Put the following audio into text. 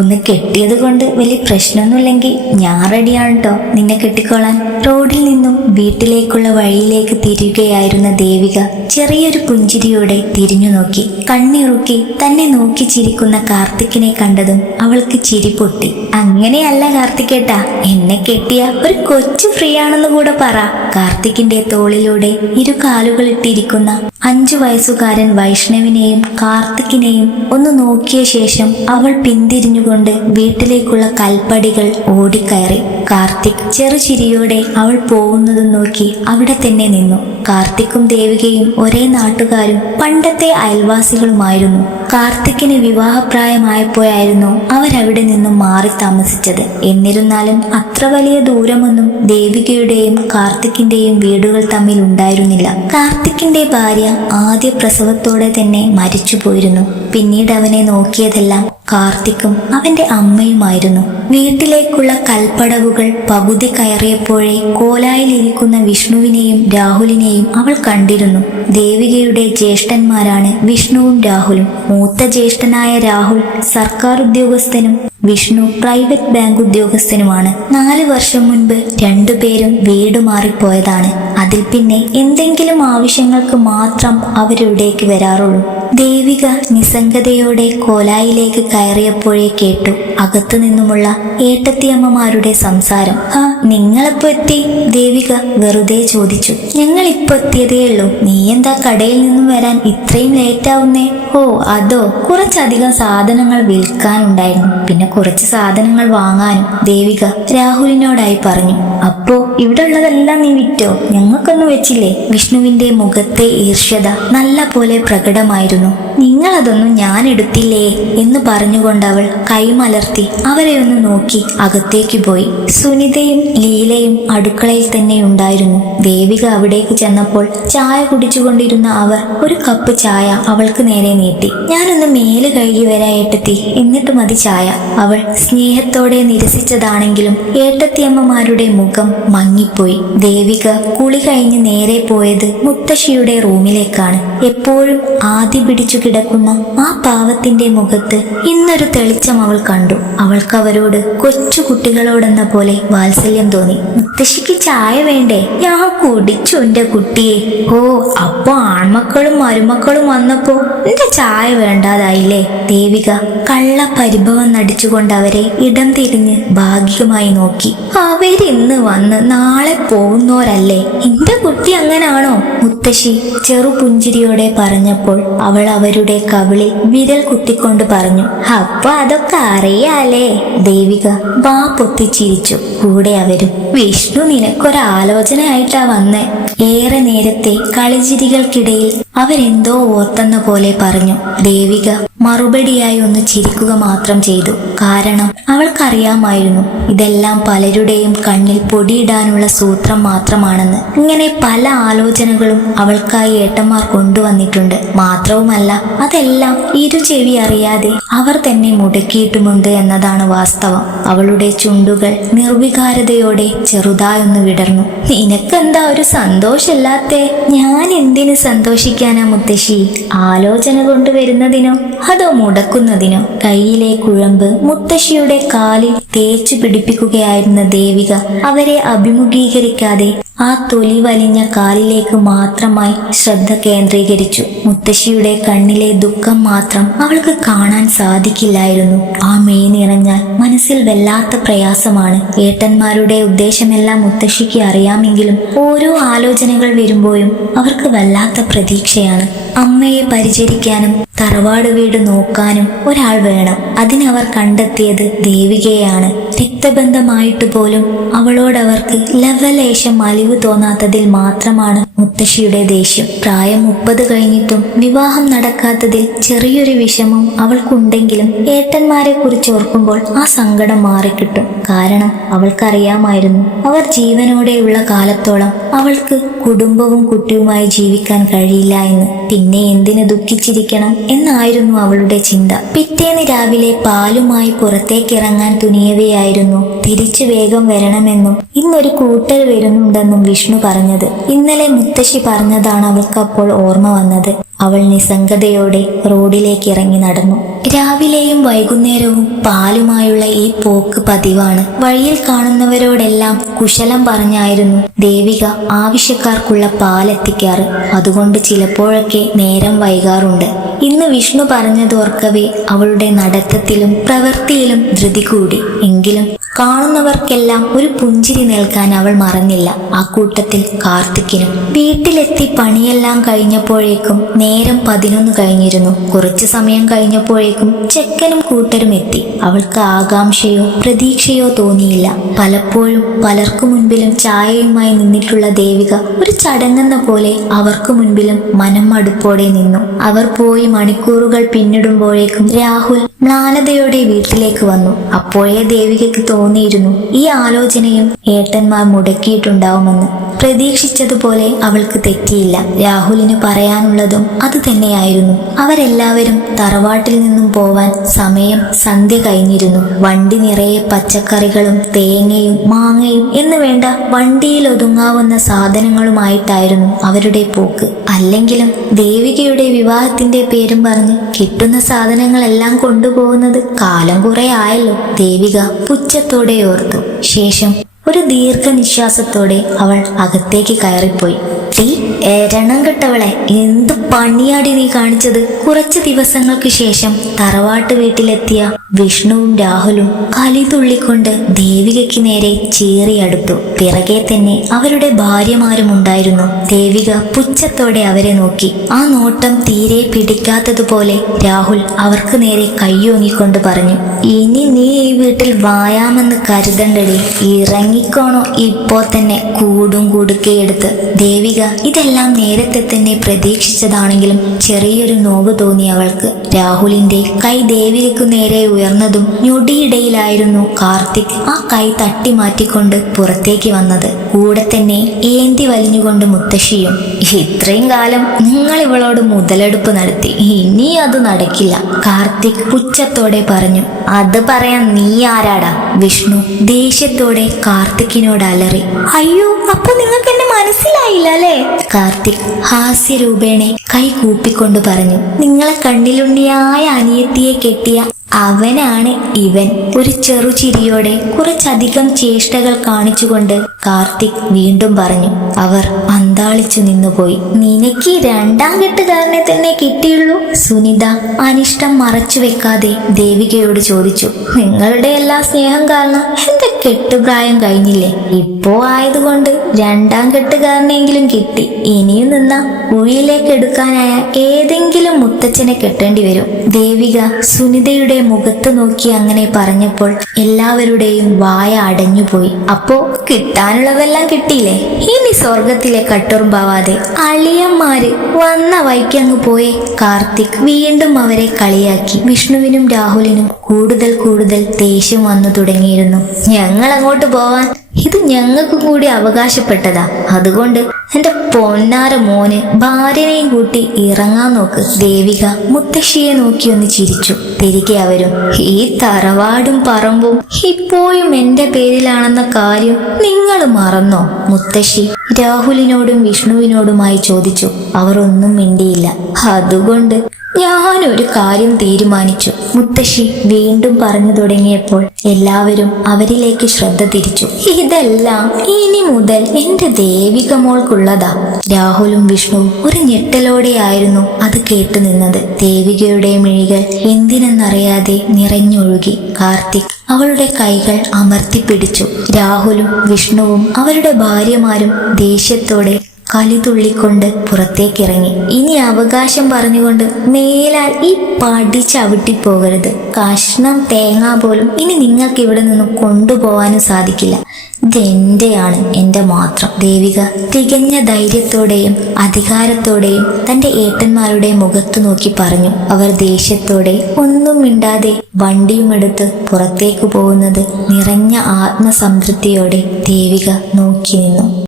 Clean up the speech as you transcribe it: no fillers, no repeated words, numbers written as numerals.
ഒന്ന് കെട്ടിയത് കൊണ്ട് വലിയ പ്രശ്നമൊന്നുമില്ലെങ്കിൽ ഞാൻ റെഡിയാണ് കേട്ടോ നിന്നെ കെട്ടിക്കോളാൻ. റോഡിൽ നിന്നും വീട്ടിലേക്കുള്ള വഴിയിലേക്ക് തിരിയുകയായിരുന്ന ദേവിക ചെറിയൊരു പുഞ്ചിരിയോടെ തിരിഞ്ഞു നോക്കി. കണ്ണിറുക്കി തന്നെ നോക്കി ചിരിക്കുന്ന കാർത്തിക്കിനെ കണ്ടതും അവൾക്ക് ചിരി പൊട്ടി. അങ്ങനെയല്ല കാർത്തിക്കേട്ടാ, എന്നെ കെട്ടിയ ഒരു കൊച്ചു ഫ്രീ ആണെന്ന് കൂടെ പറ. കാർത്തിക്കിന്റെ തോളിലൂടെ ഇരു കാലുകളിട്ടിരിക്കുന്ന 5 വയസ്സുകാരൻ വൈഷ്ണവിനെയും കാർത്തിക്കിനെയും ഒന്ന് നോക്കിയ ശേഷം അവൾ പിന്തിരിഞ്ഞുകൊണ്ട് വീട്ടിലേക്കുള്ള കൽപ്പടികൾ ഓടിക്കയറി. കാർത്തിക് ചെറുചിരിയോടെ അവൾ പോകുന്നതും നോക്കി അവിടെ തന്നെ നിന്നു. കാർത്തിക്കും ദേവികയും ഒരേ നാട്ടുകാരും പണ്ടത്തെ അയൽവാസികളുമായിരുന്നു. കാർത്തിക്കിന് വിവാഹപ്രായമായപ്പോഴായിരുന്നു അവരവിടെ നിന്നും മാറി താമസിച്ചത്. എന്നിരുന്നാലും അത്ര വലിയ ദൂരമൊന്നും ദേവികയുടെയും കാർത്തിക്കിന്റെയും വീടുകൾ തമ്മിൽ ഉണ്ടായിരുന്നില്ല. കാർത്തിക്കിന്റെ ഭാര്യ ആദ്യ പ്രസവത്തോടെ തന്നെ മരിച്ചു പോയിരുന്നു. പിന്നീട് അവനെ നോക്കിയതെല്ലാം കാർത്തിക്കും അവന്റെ അമ്മയുമായിരുന്നു. വീട്ടിലേക്കുള്ള കൽപ്പടവുകൾ പകുതി കയറിയപ്പോഴേ കോലായിലിരിക്കുന്ന വിഷ്ണുവിനെയും രാഹുലിനെയും അവൾ കണ്ടിരുന്നു. ദേവികയുടെ ജ്യേഷ്ഠന്മാരാണ് വിഷ്ണുവും രാഹുലും. മൂത്ത ജ്യേഷ്ഠനായ രാഹുൽ സർക്കാർ ഉദ്യോഗസ്ഥനും വിഷ്ണു പ്രൈവറ്റ് ബാങ്ക് ഉദ്യോഗസ്ഥനുമാണ്. 4 വർഷം മുൻപ് രണ്ടുപേരും വീട് മാറിപ്പോയതാണ്. അതിൽ പിന്നെ എന്തെങ്കിലും ആവശ്യങ്ങൾക്ക് മാത്രം അവരിവിടേക്ക് വരാറുള്ളൂ. ദേവിക നിസ്സംഗതയോടെ കോലായിലേക്ക് കയറിയപ്പോഴേ കേട്ടു അകത്തു നിന്നുമുള്ള ഏട്ടത്തിയമ്മമാരുടെ സംസാരം. നിങ്ങളിപ്പോ എത്തി? ദേവിക വെറുതെ ചോദിച്ചു. ഞങ്ങളിപ്പോ എത്തിയതേ ഉള്ളൂ. നീ എന്താ കടയിൽ നിന്നും വരാൻ ഇത്രയും ലേറ്റ് ആവുന്നേ? ഓ അതോ, കുറച്ചധികം സാധനങ്ങൾ വിൽക്കാനുണ്ടായിരുന്നു, പിന്നെ കുറച്ച് സാധനങ്ങൾ വാങ്ങാനും ദേവിക രാഹുലിനോടായി പറഞ്ഞു. അപ്പോ ഇവിടെ ഉള്ളതെല്ലാം നീ വിറ്റോ? ഞങ്ങൾക്കൊന്നും വെച്ചില്ലേ? വിഷ്ണുവിന്റെ മുഖത്തെ ഈർഷ്യത നല്ല പോലെ പ്രകടമായിരുന്നു. നിങ്ങളതൊന്നും ഞാൻ എടുത്തില്ലേ എന്ന് പറഞ്ഞുകൊണ്ടവൾ കൈമലർത്തി അവരെ ഒന്ന് നോക്കി അകത്തേക്ക് പോയി. സുനിതയും ലീലയും അടുക്കളയിൽ തന്നെ ഉണ്ടായിരുന്നു. ദേവിക അവിടേക്ക് ചെന്നപ്പോൾ ചായ കുടിച്ചുകൊണ്ടിരുന്ന അവർ ഒരു കപ്പ് ചായ അവൾക്ക് നേരെ നീട്ടി. ഞാനൊന്ന് മേല് കഴുകി വരാ ഏട്ടത്തി, എന്നിട്ട് മതി ചായ. അവൾ സ്നേഹത്തോടെ നിരസിച്ചതാണെങ്കിലും ഏട്ടത്തിയമ്മമാരുടെ മുഖം മങ്ങിപ്പോയി. ദേവിക കുളി കഴിഞ്ഞ് നേരെ പോയത് മുത്തശ്ശിയുടെ റൂമിലേക്കാണ്. എപ്പോഴും ആദി പിടിച്ചു കിടക്കുന്ന ആ പാവത്തിന്റെ മുഖത്ത് ഇന്നൊരു തെളിച്ചം അവൾ കണ്ടു. അവൾക്ക് അവരോട് കൊച്ചു കുട്ടികളോടെന്ന പോലെ വാത്സല്യം തോന്നി. മുത്തശ്ശിക്ക് ചായ വേണ്ടേ? ഞാൻ കുടിച്ചു എന്റെ കുട്ടിയെ. ഓ, അപ്പൊ ആൺമക്കളും മരുമക്കളും വന്നപ്പോ എന്റെ ചായ വേണ്ടാതായില്ലേ? ദേവിക കള്ള പരിഭവം നടിച്ചുകൊണ്ട് അവരെ ഇടം തിരിഞ്ഞ് ഭാഗികമായി നോക്കി. അവരിന്ന് വന്ന് നാളെ പോകുന്നോരല്ലേ? എന്റെ കുട്ടി അങ്ങനാണോ? മുത്തശ്ശി ചെറുപുഞ്ചിരിയോടെ പറഞ്ഞപ്പോൾ അവൾ അവരുടെ കവിളിൽ വിരൽ കുത്തിക്കൊണ്ട് പറഞ്ഞു. അപ്പൊ അതൊക്കെ അറിയാലേ? ദേവിക വാ പൊത്തിച്ചിരിച്ചു. കൂടെ അവരും. വിഷ്ണു നിനക്കൊരാലോചനയായിട്ടാ വന്നേ. ഏറെ നേരത്തെ കളിചിരികൾക്കിടയിൽ അവരെന്തോ ഓർത്തെന്ന പോലെ പറഞ്ഞു. ദേവിക മറുപടിയായി ഒന്ന് ചിരിക്കുക മാത്രം ചെയ്തു. കാരണം അവൾക്കറിയാമായിരുന്നു ഇതെല്ലാം പലരുടെയും കണ്ണിൽ പൊടിയിടാനുള്ള സൂത്രം മാത്രമാണെന്ന്. ഇങ്ങനെ പല ആലോചനകളും അവൾക്കായി ഏട്ടന്മാർ കൊണ്ടുവന്നിട്ടുണ്ട്. മാത്രവുമല്ല, അതെല്ലാം ഇരുചെവി അറിയാതെ അവർ തന്നെ മുടക്കിയിട്ടുമുണ്ട് എന്നതാണ് വാസ്തവം. അവളുടെ ചുണ്ടുകൾ നിർവികാരതയോടെ ചെറുതായൊന്ന് വിടർന്നു. നിനക്കെന്താ ഒരു സന്തോഷമില്ലാത്തേ? ഞാൻ എന്തിനു സന്തോഷിക്കാനാ മുത്തശ്ശി? ആലോചന കൊണ്ടുവരുന്നതിനോ അതോ മുടക്കുന്നതിനോ? കയ്യിലെ കുഴമ്പ് മുത്തശ്ശിയുടെ കാലിൽ തേച്ചു പിടിപ്പിക്കുകയായിരുന്ന ദേവിക അവരെ അഭിമുഖീകരിക്കാതെ ആ തൊലി വലിഞ്ഞ കാലിലേക്ക് മാത്രമായി ശ്രദ്ധ കേന്ദ്രീകരിച്ചു. മുത്തശ്ശിയുടെ കണ്ണിലെ ദുഃഖം മാത്രം അവൾക്ക് കാണാൻ സാധിക്കില്ലായിരുന്നു. ആ മെയ് നിറഞ്ഞാൽ മനസ്സിൽ വല്ലാത്ത പ്രയാസമാണ്. ഏട്ടന്മാരുടെ ഉദ്ദേശമെല്ലാം മുത്തശ്ശിക്ക് അറിയാമെങ്കിലും ഓരോ ആലോചനകൾ വരുമ്പോഴും അവർക്ക് വല്ലാത്ത പ്രതീക്ഷയാണ്. അമ്മയെ പരിചരിക്കാനും തറവാട് വീട് നോക്കാനും ഒരാൾ വേണം. അതിനവർ കണ്ടെത്തിയത് ദേവികയാണ്. രക്തബന്ധമായിട്ട് പോലും അവളോടവർക്ക് ലവലേശം അലിവ് തോന്നാത്തതിൽ മാത്രമാണ് മുത്തശ്ശിയുടെ ദേഷ്യം. പ്രായം 30 കഴിഞ്ഞിട്ടും വിവാഹം നടക്കാത്തതിൽ ചെറിയൊരു വിഷമം അവൾക്കുണ്ടെങ്കിലും ഏട്ടന്മാരെ കുറിച്ച് ഓർക്കുമ്പോൾ ആ സങ്കടം മാറിക്കിട്ടും. കാരണം അവൾക്കറിയാമായിരുന്നു അവർ ജീവനോടെയുള്ള കാലത്തോളം അവൾക്ക് കുടുംബവും കുട്ടിയുമായി ജീവിക്കാൻ കഴിയില്ല എന്ന്. പിന്നെ എന്തിനു ദുഃഖിച്ചിരിക്കണം എന്നായിരുന്നു അവളുടെ ചിന്ത. പിറ്റേന്ന് രാവിലെ പാലുമായി പുറത്തേക്കിറങ്ങാൻ തുനിയവെയായിരുന്നു തിരിച്ചു വേഗം വരണമെന്നും ഇന്നൊരു കൂട്ടർ വരുന്നുണ്ടെന്നും വിഷ്ണു പറഞ്ഞത്. ഇന്നലെ മുത്തശ്ശി പറഞ്ഞതാണ് അവൾക്ക് അപ്പോൾ ഓർമ്മ വന്നത്. അവൾ നിസ്സംഗതയോടെ റോഡിലേക്ക് ഇറങ്ങി നടന്നു. രാവിലെയും വൈകുന്നേരവും പാലുമായുള്ള ഈ പോക്ക് പതിവാണ്. വഴിയിൽ കാണുന്നവരോടെല്ലാം കുശലം പറഞ്ഞായിരുന്നു ദേവിക ആവശ്യക്കാർക്കുള്ള പാലെത്തിക്കാറ്. അതുകൊണ്ട് ചിലപ്പോഴൊക്കെ നേരം വൈകാറുണ്ട്. ഇന്ന് വിഷ്ണു പറഞ്ഞതോർക്കവേ അവളുടെ നടത്തത്തിലും പ്രവൃത്തിയിലും ധൃതി കൂടി. എങ്കിലും കാണുന്നവർക്കെല്ലാം ഒരു പുഞ്ചിരി നൽകാൻ അവൾ മറന്നില്ല. ആ കൂട്ടത്തിൽ കാർത്തിക്കിനും. വീട്ടിലെത്തി പണിയെല്ലാം കഴിഞ്ഞപ്പോഴേക്കും നേരം 11 കഴിഞ്ഞിരുന്നു. കുറച്ചു സമയം കഴിഞ്ഞപ്പോഴേക്കും ചെക്കനും കൂട്ടരും എത്തി. അവൾക്ക് ആകാംക്ഷയോ പ്രതീക്ഷയോ തോന്നിയില്ല. പലപ്പോഴും പലർക്കു മുൻപിലും ചായയുമായി നിന്നിട്ടുള്ള ദേവിക ഒരു ചടങ്ങെന്ന പോലെ അവർക്കു മുൻപിലും മനം മടുപ്പോടെ നിന്നു. അവർ പോയി മണിക്കൂറുകൾ പിന്നിടുമ്പോഴേക്കും രാഹുൽ മ്ലാനതയോടെ വീട്ടിലേക്ക് വന്നു. അപ്പോഴേ ദേവികയ്ക്ക് തോന്നിയിരുന്നു ഈ ആലോചനയും ഏട്ടന്മാർ മുടക്കിയിട്ടുണ്ടാവുമെന്ന്. പ്രതീക്ഷിച്ചതുപോലെ അവൾക്ക് തെറ്റിയില്ല. രാഹുലിന് പറയാനുള്ളതും അത് തന്നെയായിരുന്നു. അവരെല്ലാവരും തറവാട്ടിൽ നിന്നും പോവാൻ സമയം സന്ധ്യ കഴിഞ്ഞിരുന്നു. വണ്ടി നിറയെ പച്ചക്കറികളും തേങ്ങയും മാങ്ങയും എന്ന് വേണ്ട വണ്ടിയിൽ ഒതുങ്ങാവുന്ന സാധനങ്ങളുമായിട്ടായിരുന്നു അവരുടെ പോക്ക്. അല്ലെങ്കിലും ദേവികയുടെ വിവാഹത്തിന്റെ പേരും പറഞ്ഞ് കിട്ടുന്ന സാധനങ്ങളെല്ലാം കൊണ്ടുപോകുന്നത് കാലം കുറെ ആയല്ലോ. ദേവിക പുച്ഛത്തോടെ ഓർത്തു. ശേഷം ഒരു ദീർഘനിശ്വാസത്തോടെ അവൾ അകത്തേക്ക് കയറിപ്പോയി. "ടീ എരണം കെട്ടവളെ, എന്ത് പണിയാടി നീ കാണിച്ചത്?" കുറച്ച് ദിവസങ്ങൾക്ക് ശേഷം തറവാട്ട് വീട്ടിലെത്തിയ വിഷ്ണുവും രാഹുലും കലി തുള്ളിക്കൊണ്ട് ദേവികയ്ക്ക് നേരെ ചീറിയടുത്തു. പിറകെ തന്നെ അവരുടെ ഭാര്യമാരും ഉണ്ടായിരുന്നു. ദേവിക പുച്ഛത്തോടെ അവരെ നോക്കി. ആ നോട്ടം തീരെ പിടിക്കാത്തതുപോലെ രാഹുൽ അവർക്ക് നേരെ കയ്യോങ്ങിക്കൊണ്ട് പറഞ്ഞു, "ഇനി നീ ഈ വീട്ടിൽ വായാമെന്ന് കരുതണ്ടടി. ഇറങ്ങിക്കോണോ ഇപ്പോ തന്നെ കൂടും കുടുക്കയെടുത്ത്." ദേവിക ഇതെല്ലാം നേരത്തെ തന്നെ പ്രതീക്ഷിച്ചതാണെങ്കിലും ചെറിയൊരു നോവ് തോന്നി അവൾക്ക്. രാഹുലിന്റെ കൈ ദേവികയ്ക്കു നേരെ ഉയർന്നതും ഞൊടിയിടയിലായിരുന്നു കാർത്തിക് ആ കൈ തട്ടി മാറ്റിക്കൊണ്ട് പുറത്തേക്ക് വന്നത്. കൂടെ തന്നെ ഏന്തി വലിഞ്ഞുകൊണ്ട് മുത്തശ്ശിയും. "ഇത്രയും കാലം നിങ്ങൾ ഇവളോട് മുതലെടുപ്പ് നടത്തി, ഇനി അത് നടക്കില്ല," കാർത്തിക് പുച്ഛത്തോടെ പറഞ്ഞു. "അത് പറയാൻ നീ ആരാടാ?" വിഷ്ണു ദേഷ്യത്തോടെ കാർത്തിക്കിനോട് അലറി. "അയ്യോ, അപ്പൊ നിങ്ങൾക്ക് എന്നെ മനസ്സിലായില്ല അല്ലേ?" കാർത്തിക് ഹാസ്യരൂപേണെ കൈ കൂപ്പിക്കൊണ്ട് പറഞ്ഞു. "നിങ്ങളെ കണ്ണിലുണ്ണിയായ അനിയത്തിയെ കെട്ടിയ അവനാണ് ഇവൻ." ഒരു ചെറുചിരിയോടെ കുറച്ചധികം ചേഷ്ടകൾ കാണിച്ചുകൊണ്ട് കാർത്തിക് വീണ്ടും പറഞ്ഞു. അവർ അന്താളിച്ചു നിന്നുപോയി. "നിനക്ക് രണ്ടാം കെട്ടുകാരനെ തന്നെ കിട്ടിയുള്ളൂ?" സുനിത അനിഷ്ടം മറച്ചു വെക്കാതെ ദേവികയോട് ചോദിച്ചു. "നിങ്ങളുടെ എല്ലാ സ്നേഹം കാരണം എന്റെ കെട്ടുപ്രായം കഴിഞ്ഞില്ലേ? ഇപ്പോ ആയതുകൊണ്ട് രണ്ടാം കെട്ടുകാരനെങ്കിലും കിട്ടി. ഇനിയും നിന്ന കുഴിയിലേക്ക് എടുക്കാനായ ഏതെങ്കിലും മുത്തച്ഛനെ കെട്ടേണ്ടി വരും." ദേവിക സുനിതയുടെ മുഖത്ത് നോക്കി അങ്ങനെ പറഞ്ഞപ്പോൾ എല്ലാവരുടെയും വായ അടഞ്ഞുപോയി. "അപ്പോ കിട്ടാനുള്ളതെല്ലാം കിട്ടിയില്ലേ? ഇനി സ്വർഗത്തിലെ കട്ടുറുമ്പാവാതെ അളിയന്മാര് വന്ന വഴിക്ക് അങ്ങ് പോയെ." കാർത്തിക് വീണ്ടും അവരെ കളിയാക്കി. വിഷ്ണുവിനും രാഹുലിനും കൂടുതൽ ദേഷ്യം വന്നു തുടങ്ങിയിരുന്നു. "ഞങ്ങൾ അങ്ങോട്ട് പോവാൻ ഇത് ഞങ്ങൾക്ക് കൂടി അവകാശപ്പെട്ടതാ. അതുകൊണ്ട് എന്റെ പൊന്നാര മോന് ഭാര്യനെയും കൂട്ടി ഇറങ്ങാൻ നോക്ക്." ദേവിക മുത്തശ്ശിയെ നോക്കി ഒന്ന് ചിരിച്ചു. തിരികെ അവരും, "ഈ തറവാടും പറമ്പും ഇപ്പോഴും എന്റെ പേരിലാണെന്ന കാര്യം നിങ്ങൾ മറന്നോ?" മുത്തശ്ശി രാഹുലിനോടും വിഷ്ണുവിനോടുമായി ചോദിച്ചു. അവർ ഒന്നും മിണ്ടിയില്ല. "അതുകൊണ്ട് ഞാനൊരു കാര്യം തീരുമാനിച്ചു," മുത്തശ്ശി വീണ്ടും പറഞ്ഞു തുടങ്ങിയപ്പോൾ എല്ലാവരും അവരിലേക്ക് ശ്രദ്ധ തിരിച്ചു. "ഇതെല്ലാം ഇനി മുതൽ എന്റെ ദേവിക മോൾക്കുള്ളതാ." രാഹുലും വിഷ്ണുവും ഒരു ഞെട്ടലോടെയായിരുന്നു അത് കേട്ടു നിന്നത്. ദേവികയുടെ മിഴികൾ എന്തിനെന്നറിയാതെ നിറഞ്ഞൊഴുകി. കാർത്തിക് അവളുടെ കൈകൾ അമർത്തിപ്പിടിച്ചു. രാഹുലും വിഷ്ണുവും അവരുടെ ഭാര്യമാരും ദേഷ്യത്തോടെ കലിതുള്ളിക്കൊണ്ട് പുറത്തേക്കിറങ്ങി. "ഇനി അവകാശം പറഞ്ഞുകൊണ്ട് മേലാൽ ഈ പടി ചവിട്ടിപ്പോകരുത്. കഷ്ണം തേങ്ങ പോലും ഇനി നിങ്ങൾക്ക് ഇവിടെ നിന്നും കൊണ്ടുപോകാനും സാധിക്കില്ല. ഇതെന്റെയാണ്, എന്റെ മാത്രം." ദേവിക തികഞ്ഞ ധൈര്യത്തോടെയും അധികാരത്തോടെയും തന്റെ ഏട്ടന്മാരുടെ മുഖത്തു നോക്കി പറഞ്ഞു. അവർ ദേഷ്യത്തോടെ ഒന്നും മിണ്ടാതെ വണ്ടിയുമെടുത്ത് പുറത്തേക്ക് പോകുന്നത് നിറഞ്ഞ ആത്മസംതൃപ്തിയോടെ ദേവിക നോക്കി നിന്നു.